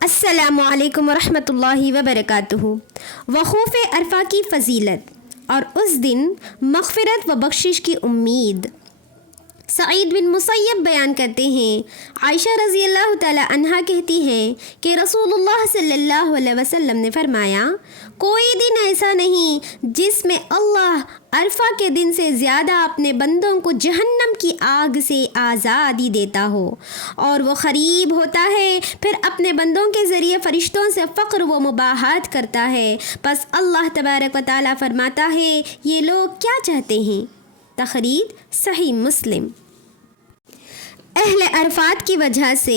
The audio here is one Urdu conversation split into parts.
السلام علیکم ورحمۃ اللہ وبرکاتہ۔ وقوف عرفہ کی فضیلت اور اس دن مغفرت و بخشش کی امید۔ سعید بن مسیب بیان کرتے ہیں، عائشہ رضی اللہ تعالی عنہا کہتی ہیں کہ رسول اللہ صلی اللہ علیہ وسلم نے فرمایا، کوئی دن ایسا نہیں جس میں اللہ عرفہ کے دن سے زیادہ اپنے بندوں کو جہنم کی آگ سے آزادی دیتا ہو، اور وہ قریب ہوتا ہے، پھر اپنے بندوں کے ذریعے فرشتوں سے فقر و مباحات کرتا ہے۔ پس اللہ تبارک و تعالیٰ فرماتا ہے، یہ لوگ کیا چاہتے ہیں؟ تخرید صحیح مسلم۔ اہل عرفات کی وجہ سے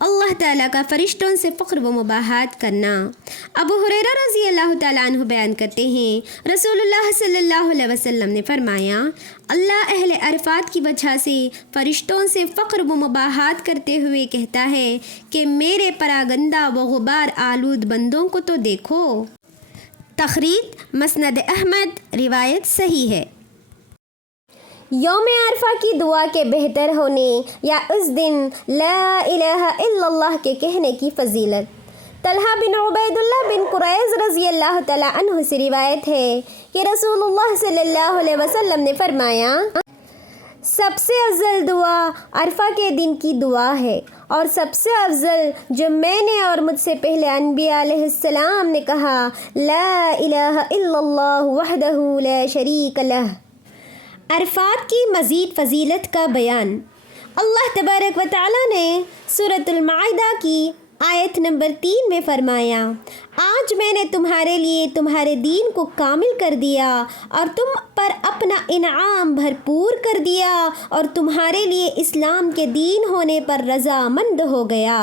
اللہ تعالیٰ کا فرشتوں سے فقر و مباحات کرنا۔ ابو ہریرہ رضی اللہ تعالیٰ عنہ بیان کرتے ہیں، رسول اللہ صلی اللہ علیہ وسلم نے فرمایا، اللہ اہل عرفات کی وجہ سے فرشتوں سے فقر و مباحات کرتے ہوئے کہتا ہے کہ میرے پراگندہ و غبار آلود بندوں کو تو دیکھو۔ تخرید مسند احمد، روایت صحیح ہے۔ یوم عرفہ کی دعا کے بہتر ہونے یا اس دن لا الہ الا اللہ کے کہنے کی فضیلت۔ طلحہ بن عبید اللہ بن قریظ رضی اللہ تعالیٰ عنہ سے روایت ہے کہ رسول اللہ صلی اللہ علیہ وسلم نے فرمایا، سب سے افضل دعا عرفہ کے دن کی دعا ہے، اور سب سے افضل جو میں نے اور مجھ سے پہلے انبیاء علیہ السلام نے کہا، لا الہ الا اللہ وحدہ لا شریک لہ۔ عرفات کی مزید فضیلت کا بیان۔ اللہ تبارک و تعالیٰ نے سورۃ المائدہ کی آیت نمبر 3 میں فرمایا، آج میں نے تمہارے لیے تمہارے دین کو کامل کر دیا اور تم پر اپنا انعام بھرپور کر دیا، اور تمہارے لیے اسلام کے دین ہونے پر رضامند ہو گیا۔